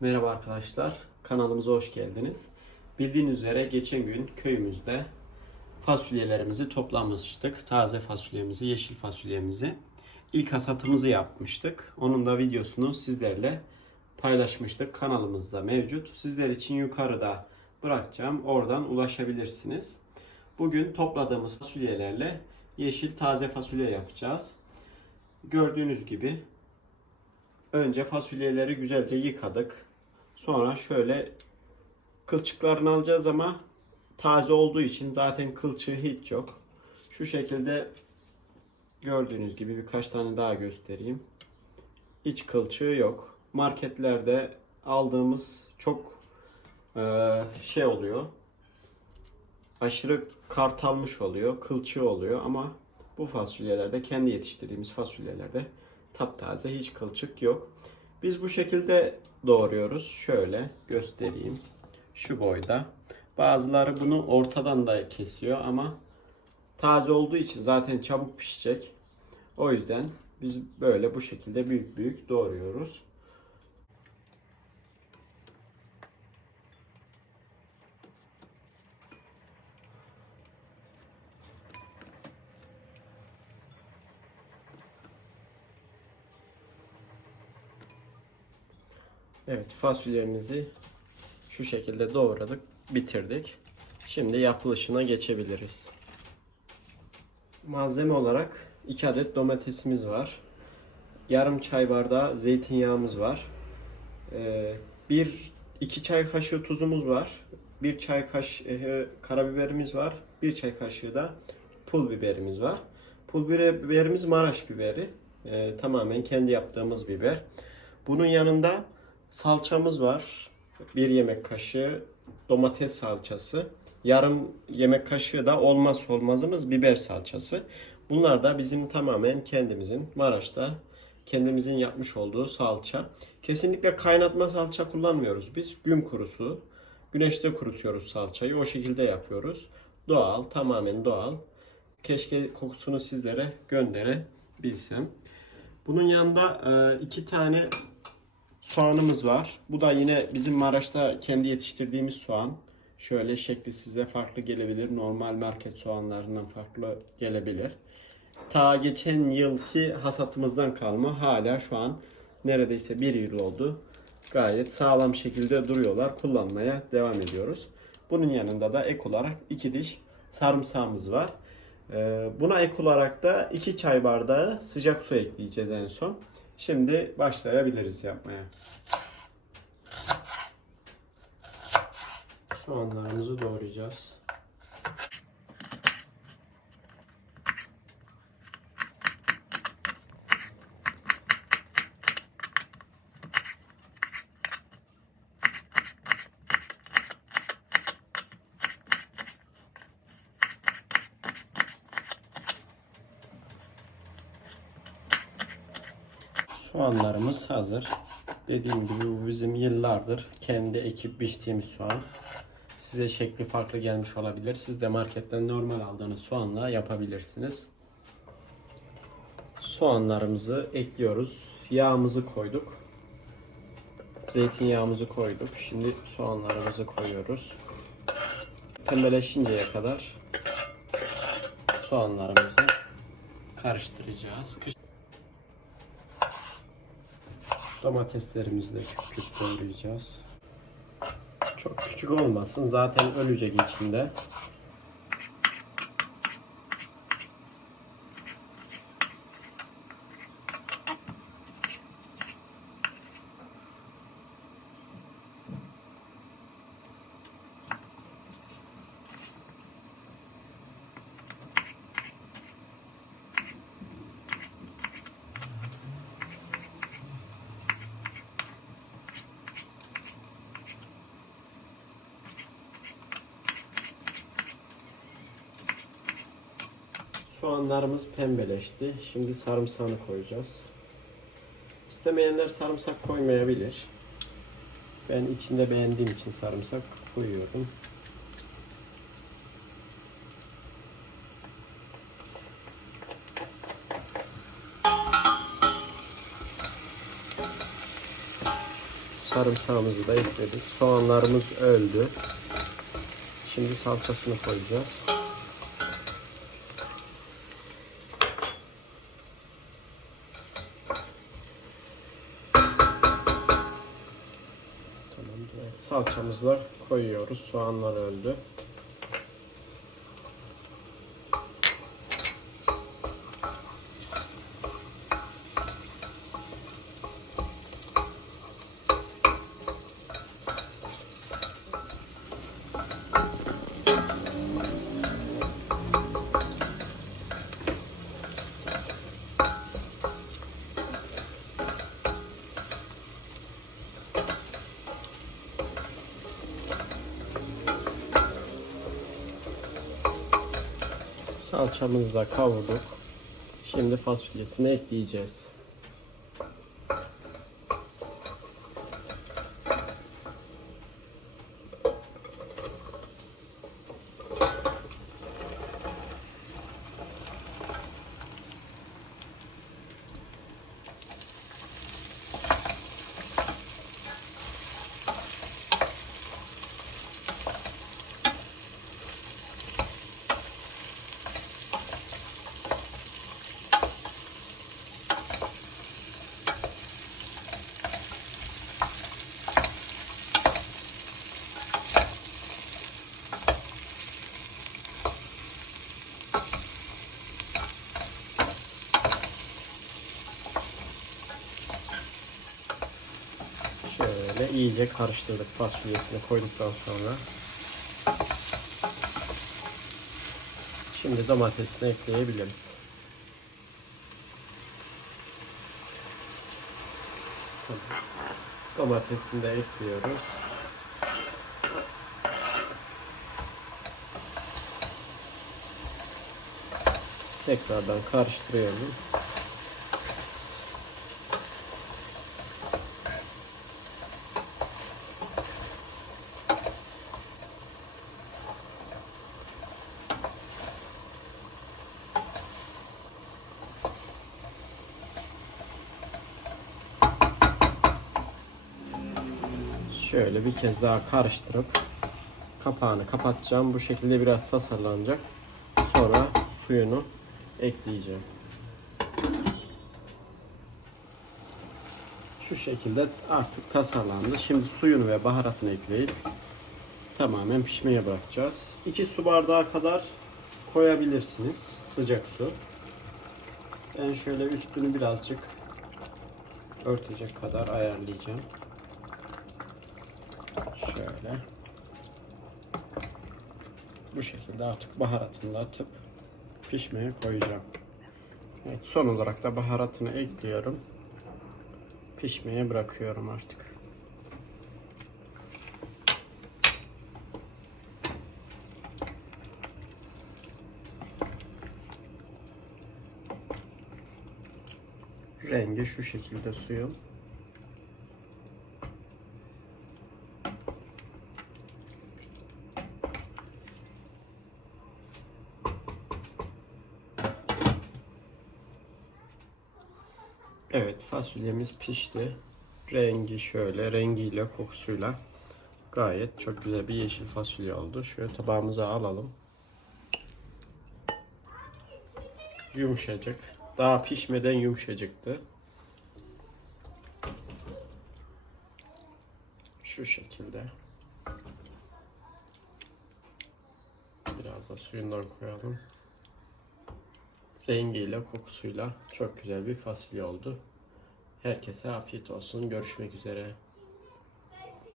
Merhaba arkadaşlar, kanalımıza hoş geldiniz. Bildiğiniz üzere geçen gün köyümüzde fasulyelerimizi toplamıştık. Taze fasulyemizi, yeşil fasulyemizi. İlk hasatımızı yapmıştık. Onun da videosunu sizlerle paylaşmıştık. Kanalımızda mevcut. Sizler için yukarıda bırakacağım. Oradan ulaşabilirsiniz. Bugün topladığımız fasulyelerle yeşil taze fasulye yapacağız. Gördüğünüz gibi Önce fasulyeleri güzelce yıkadık. Sonra şöyle kılçıklarını alacağız ama taze olduğu için zaten kılçığı hiç yok. Şu şekilde gördüğünüz gibi birkaç tane daha göstereyim. Hiç kılçığı yok. Marketlerde aldığımız çok eee, şey oluyor. Aşırı kartalmış oluyor, kılçığı oluyor ama bu fasulyelerde kendi yetiştirdiğimiz fasulyelerde taptaze hiç kılçık yok. Biz bu şekilde doğruyoruz. Şöyle göstereyim. Şu boyda. Bazıları bunu ortadan da kesiyor ama taze olduğu için zaten çabuk pişecek. O yüzden biz böyle bu şekilde büyük büyük doğruyoruz. Evet fasulyelerimizi şu şekilde doğradık, bitirdik. Şimdi yapılışına geçebiliriz. Malzeme olarak 2 adet domatesimiz var. Yarım çay bardağı zeytinyağımız var. Ee, bir iki çay kaşığı tuzumuz var. Bir çay kaşığı karabiberimiz var. Bir çay kaşığı da pul biberimiz var. Pul biberimiz Maraş biberi. Ee, tamamen kendi yaptığımız biber. Bunun yanında salçamız var. Bir yemek kaşığı domates salçası. Yarım yemek kaşığı da olmazsa olmazımız biber salçası. Bunlar da bizim tamamen kendimizin Maraş'ta kendimizin yapmış olduğu salça. Kesinlikle kaynatma salça kullanmıyoruz biz. Gün kurusu. Güneşte kurutuyoruz salçayı. O şekilde yapıyoruz. Doğal, tamamen doğal. Keşke kokusunu sizlere gönderebilsem. Bunun yanında e, iki tane soğanımız var. Bu da yine bizim Maraş'ta kendi yetiştirdiğimiz soğan. Şöyle şekli size farklı gelebilir. Normal market soğanlarından farklı gelebilir. Ta geçen yılki hasatımızdan kalma hala şu an neredeyse bir yıl oldu. Gayet sağlam şekilde duruyorlar. Kullanmaya devam ediyoruz. Bunun yanında da ek olarak iki diş sarımsağımız var. Ee, Buna ek olarak da 2 çay bardağı sıcak su ekleyeceğiz en son. Şimdi başlayabiliriz yapmaya. Soğanlarımızı doğrayacağız. Soğanlarımız hazır. Dediğim gibi bu bizim yıllardır kendi ekip biçtiğimiz soğan. Size şekli farklı gelmiş olabilir. Siz de marketten normal aldığınız soğanla yapabilirsiniz. Soğanlarımızı ekliyoruz. Yağımızı koyduk. Zeytinyağımızı koyduk. Şimdi soğanlarımızı koyuyoruz. Pembeleşinceye kadar soğanlarımızı karıştıracağız. Domateslerimizi de küp küp doğrayacağız. Çok küçük olmasın. Zaten ölecek içinde. Soğanlarımız pembeleşti. Şimdi sarımsağını koyacağız. İstemeyenler sarımsak koymayabilir. Ben içinde beğendiğim için sarımsak koyuyorum. sarımsağımızı da ekledik. Soğanlarımız öldü. Şimdi salçasını koyacağız. Salçamızı koyuyoruz. Soğanlar öldü. Salçamızı da kavurduk. Şimdi fasulyesini ekleyeceğiz. Şöyle iyice karıştırdık fasulyesini koyduktan sonra. Şimdi domatesini ekleyebiliriz. Domatesini de ekliyoruz. Tekrardan karıştırıyorum. Şöyle bir kez daha karıştırıp kapağını kapatacağım. Bu şekilde biraz tasarlanacak. Sonra suyunu ekleyeceğim. Şu şekilde artık tasarlandı. Şimdi suyunu ve baharatını ekleyip tamamen pişmeye bırakacağız. 2 su bardağı kadar koyabilirsiniz. Sıcak su. Ben şöyle üstünü birazcık örtecek kadar ayarlayacağım. Şöyle. Bu şekilde artık baharatını atıp pişmeye koyacağım. Evet, son olarak da baharatını ekliyorum. Pişmeye bırakıyorum artık. Rengi şu şekilde suyun. Evet fasulyemiz pişti. Rengi şöyle rengiyle kokusuyla gayet çok güzel bir yeşil fasulye oldu. Şöyle tabağımıza alalım. Yumuşacık. Daha pişmeden yumuşacıktı. Şu şekilde. Biraz da suyundan koyalım rengiyle, kokusuyla çok güzel bir fasulye oldu. Herkese afiyet olsun. Görüşmek üzere.